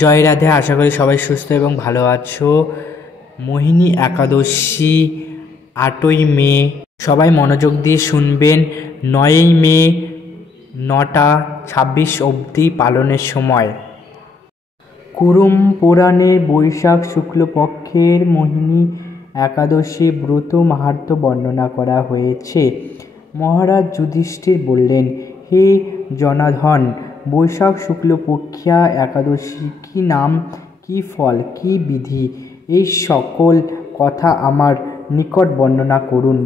জয় রাধে। আশা করি সবাই সুস্থ এবং ভালো আছো। মোহিনী একাদশী 8ই মে, সবাই মনোযোগ দিয়ে শুনবেন। 9ই মে 9টা 26 অবধি পালনের সময়। কুরুম পুরাণের বৈশাখ শুক্লপক্ষের মোহিনী একাদশী ব্রত মাহাত্ম্য বর্ণনা করা হয়েছে। মহারাজ যুধিষ্ঠির বললেন, হে জনার্দন, বৈশাখ শুক্লপক্ষিয়া একাদশী কি নাম, কি ফল, কি বিধি, এই সকল কথা আমার নিকট বর্ণনা করুন।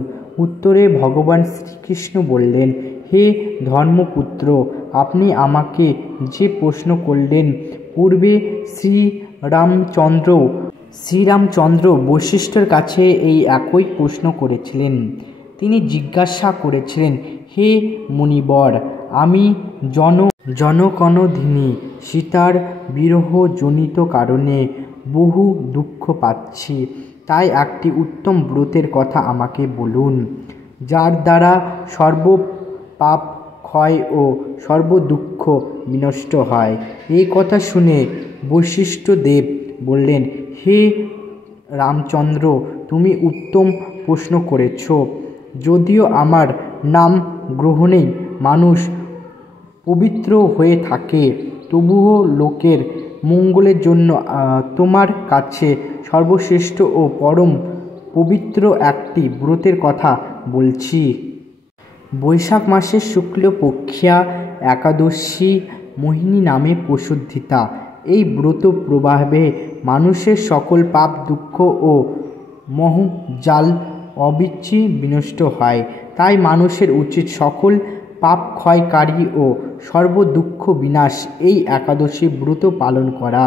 উত্তরে ভগবান শ্রীকৃষ্ণ বললেন, হে ধর্মপুত্র, আপনি আমাকে যে প্রশ্ন করলেন, পূর্বে শ্রীরামচন্দ্র বশিষ্ঠের কাছে এই একই প্রশ্ন করেছিলেন। তিনি জিজ্ঞাসা করেছিলেন, হে মুনিবর, আমি জনকনদিনী সীতার বিরহজনিত কারণে বহু দুঃখ পাচ্ছি, তাই একটি উত্তম ব্রতের কথা আমাকে বলুন, যার দ্বারা সর্বপাপ ক্ষয় ও সর্বদুঃখ বিনষ্ট হয়। এই কথা শুনে বশিষ্ঠদেব বললেন, হে রামচন্দ্র, তুমি উত্তম প্রশ্ন করেছ। যদিও আমার নাম গ্রহণেই মানুষ পবিত্র হয়ে থাকে, তবুও লোকের মঙ্গলের জন্য তোমার কাছে সর্বশ্রেষ্ঠ ও পরম পবিত্র একটি ব্রতের কথা বলছি। বৈশাখ মাসের শুক্লপক্ষিয়া একাদশী মোহিনী নামে প্রসিদ্ধিতা। এই ব্রত প্রভাবে মানুষের সকল পাপ, দুঃখ ও মোহজাল অবিচ্ছি বিনষ্ট হয়। তাই মানুষের উচিত সকল পাপ ক্ষয়কারী ও সর্বদুঃখ বিনাশ এই একাদশী ব্রত পালন করা।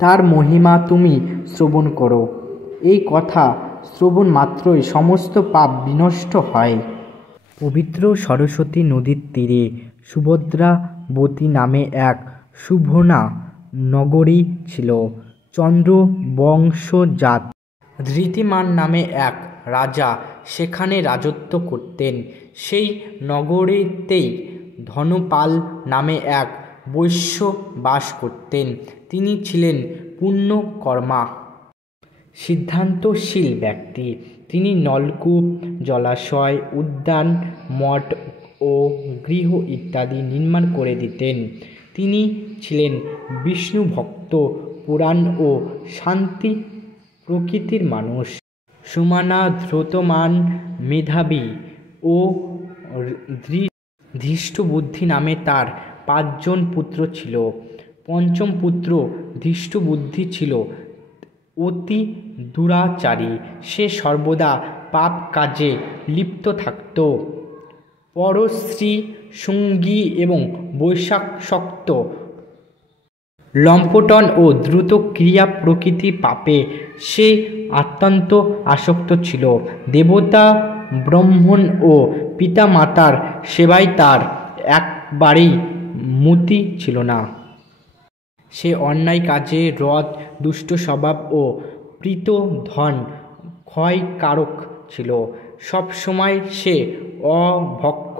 তার মহিমা তুমি শ্রবণ করো। এই কথা শ্রবণ মাত্রই সমস্ত পাপ বিনষ্ট হয়। পবিত্র সরস্বতী নদীর তীরে সুভদ্রাবতী নামে এক সুভনা নগরী ছিল। চন্দ্রবংশজাত ধৃতিমান নামে এক রাজা সেখানে রাজত্ব করতেন। সেই নগরীতেই ধনপাল নামে এক বৈশ্য বাস করতেন। তিনি ছিলেন পুণ্যকর্মা, সিদ্ধান্তশীল ব্যক্তি। তিনি নলকূপ, জলাশয়, উদ্যান, মঠ ও গৃহ ইত্যাদি নির্মাণ করে দিতেন। তিনি ছিলেন বিষ্ণুভক্ত, পুরাণ ও শান্তি প্রকৃতির মানুষ। সুমানা, ধৃতমান, মেধাবী ও ধৃষ্টবুদ্ধি নামে তার 5 জন পুত্র ছিল। পঞ্চম পুত্র ধৃষ্টবুদ্ধি ছিল অতি দুরাচারী। সে সর্বদা পাপ কাজে লিপ্ত থাকত। পরশ্রী, সঙ্গী এবং বৈষাসক্ত, লম্পটন ও দ্রুত ক্রিয়া প্রকৃতি পাপে সে অত্যন্ত আসক্ত ছিল। দেবতা, ব্রাহ্মণ ও পিতামাতার সেবায় তার একবারেই মতি ছিল না। সে অন্যায় কাজে রত, দুষ্ট স্বভাব ও প্রীত ধন ক্ষয়কারক ছিল। সবসময় সে অভক্ষ,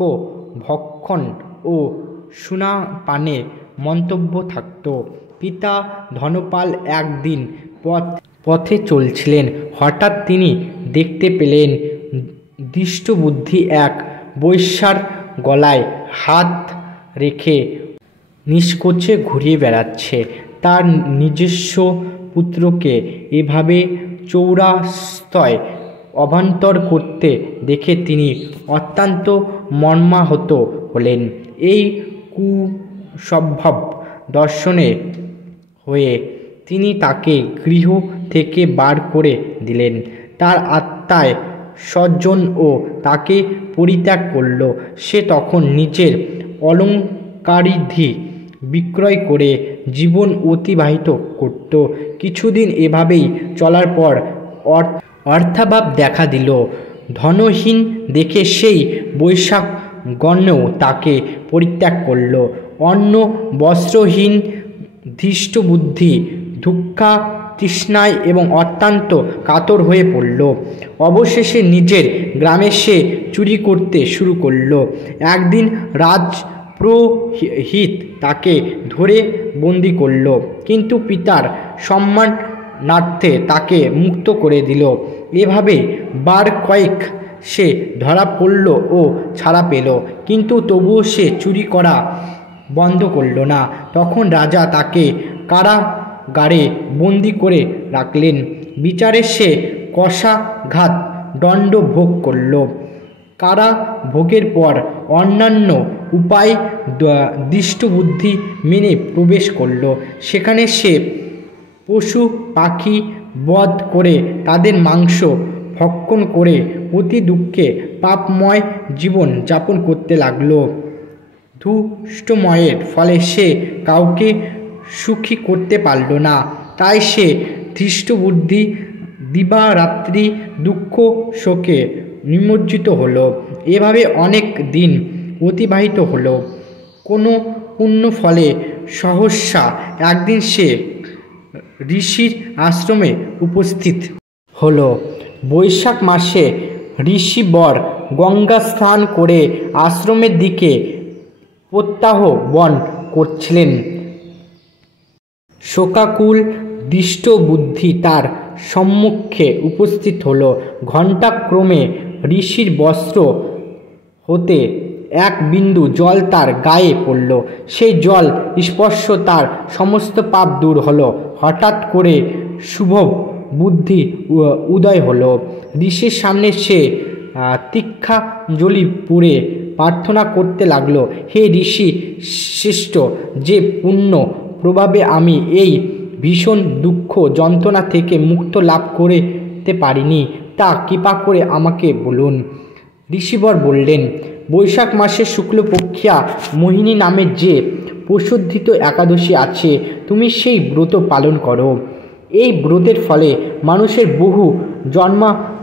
ভক্ষণ ও সুনাপানে মন্তব্য থাকত। পিতা ধনপাল একদিন পথে চলছিলেন। হঠাৎ তিনি দেখতে পেলেন ধৃষ্টবুদ্ধি এক বৈশ্যার গলায় হাত রেখে নিষ্কোচে ঘুরে বেড়াচ্ছে। তার নিজস্ব পুত্রকে এভাবে চৌরাস্তায় অবান্তর করতে দেখে তিনি অত্যন্ত মর্মাহত হলেন। এই কুস্বভাব দর্শনে হয়ে তিনি তাকে গৃহ থেকে বার করে দিলেন। তার আত্মীয় স্বজনও তাকে পরিত্যাগ করল। সে তখন নিজের অলঙ্কারাদি বিক্রয় করে জীবন অতিবাহিত করত। কিছুদিন এভাবেই চলার পর অর্থাভাব দেখা দিল। ধনহীন দেখে সেই বৈশ্যগণও তাকে পরিত্যাগ করল। অন্ন বস্ত্রহীন ধৃষ্টবুদ্ধি দুঃখতৃষ্ণায় এবং অত্যন্ত কাতর হয়ে পড়ল। অবশেষে নিজের গ্রামে সে চুরি করতে শুরু করল। একদিন পুরোহিত তাকে ধরে বন্দি করল, কিন্তু পিতার সম্মানার্থে তাকে মুক্ত করে দিল। এভাবে বার কয়েক সে ধরা পড়ল ও ছাড়া পেল, কিন্তু তবুও সে চুরি করা বন্ধ করল না। তখন রাজা তাকে কারাগারে বন্দি করে রাখলেন। বিচারে সে কষাঘাত দণ্ড ভোগ করল। কারাভোগের পর অন্যান্য উপায় দৃষ্টবুদ্ধি মেনে প্রবেশ করল। সেখানে সে পশু পাখি বধ করে তাদের মাংস ভক্ষণ করে অতি দুঃখে পাপময় জীবন যাপন করতে লাগল। দুষ্টময়ের ফলে সে কাউকে সুখী করতে পারল না, তাই সে ধৃষ্টবুদ্ধি দিবারাত্রি দুঃখ শোকে নিমজ্জিত হলো। এভাবে অনেক দিন অতিবাহিত হলো। কোনো পুণ্য ফলে সহসা একদিন সে ঋষির আশ্রমে উপস্থিত হলো। বৈশাখ মাসে ঋষিবর গঙ্গা স্নান করে আশ্রমের দিকে প্রত্যাহ্বান করছিলেন। শোকাকুল দৃষ্টবুদ্ধি তার সম্মুখে উপস্থিত হল। ঘণ্টাক্রমে ঋষির বস্ত্র হতে এক বিন্দু জল তার গায়ে পড়ল। সেই জল স্পর্শ তার সমস্ত পাপ দূর হল। হঠাৎ করে শুভ বুদ্ধি উদয় হল। ঋষির সামনে সে তীক্ষাঞ্জলি পুরে প্রার্থনা করতে লাগলো, হে ঋষি শ্রেষ্ঠ, যে পুণ্য প্রভাবে আমি এই ভীষণ দুঃখ যন্ত্রণা থেকে মুক্ত লাভ করতে পারিনি, তা কৃপা করে আমাকে বলুন। ঋষিবর বললেন, বৈশাখ মাসের শুক্লপক্ষিয়া মোহিনী নামের যে প্রসিদ্ধ একাদশী আছে, তুমি সেই ব্রত পালন করো। এই ব্রতের ফলে মানুষের বহু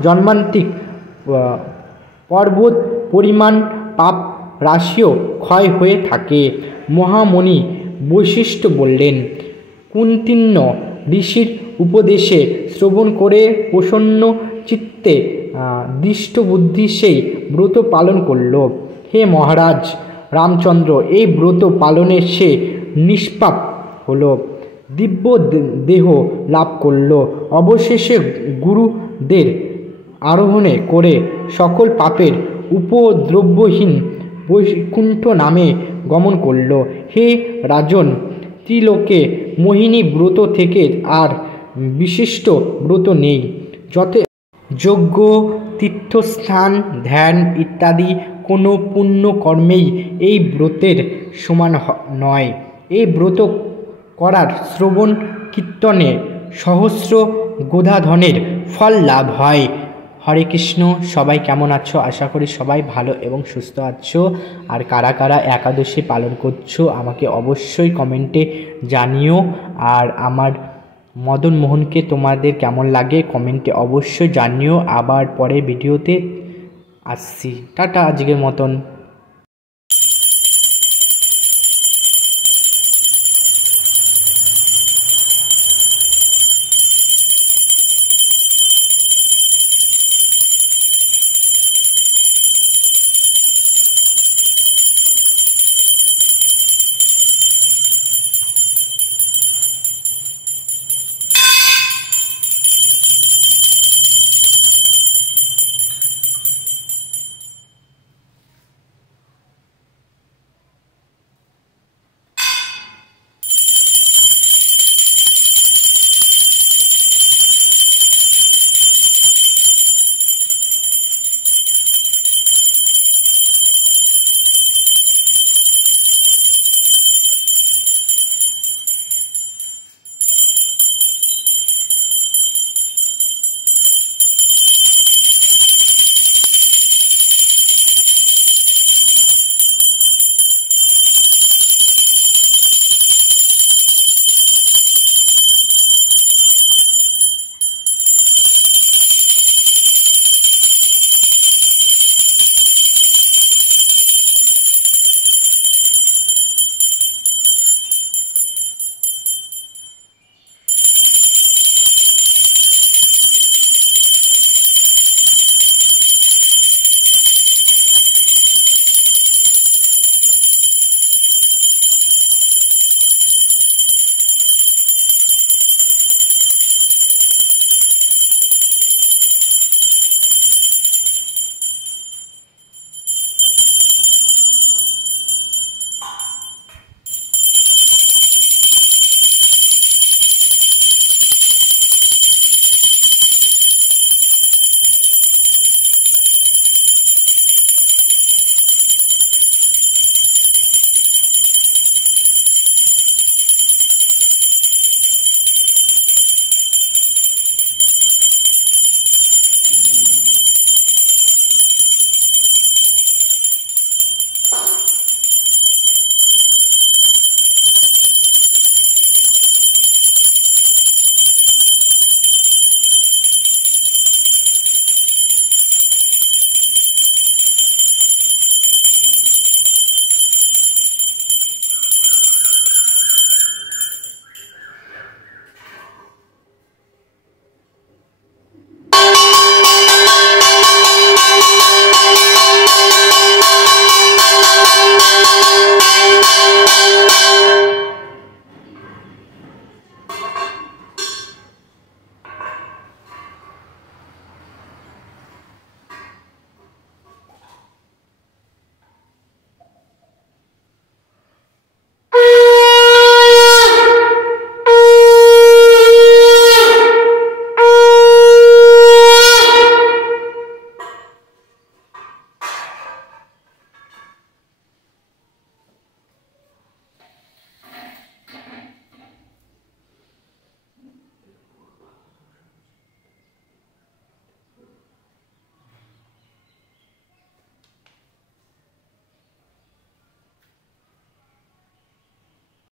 জন্মান্তিক পর্বত পরিমাণ পাপ রাশিও ক্ষয় হয়ে থাকে। মহামণি বৈশিষ্ট্য বললেন, কুন্তীর্ণ ঋষির উপদেশে শ্রবণ করে প্রসন্ন চিত্তে দৃষ্টবুদ্ধি সেই ব্রত পালন করল। হে মহারাজ রামচন্দ্র, এই ব্রত পালনে সে নিষ্পাপ হল, দিব্য দেহ লাভ করল। অবশেষে গুরুদের আরোহণে করে সকল পাপের উপদ্রবহীন বৈকুণ্ঠ নামে গমন করল। হে রাজন, ত্রিলোকে মোহিনী ব্রত থেকে আর বিশিষ্ট ব্রত নেই। যত যজ্ঞ, তীর্থস্থান, ধ্যান ইত্যাদি কোনো পুণ্য কর্মেই এই ব্রতের সমান নয়। এই ব্রত করার শ্রবণ কীর্তনে সহস্র গোধাধনের ফল লাভ হয়। হরে কৃষ্ণ। সবাই কেমন আছো? আশা করি সবাই ভালো এবং সুস্থ আছো। আর কারা কারা একাদশী পালন করছো আমাকে অবশ্যই কমেন্টে জানিও। আর আমার মদন মোহনকে তোমাদের কেমন লাগে কমেন্টে অবশ্যই জানিও। আবার পরে ভিডিওতে আসছি। টাটা আজকের মতন।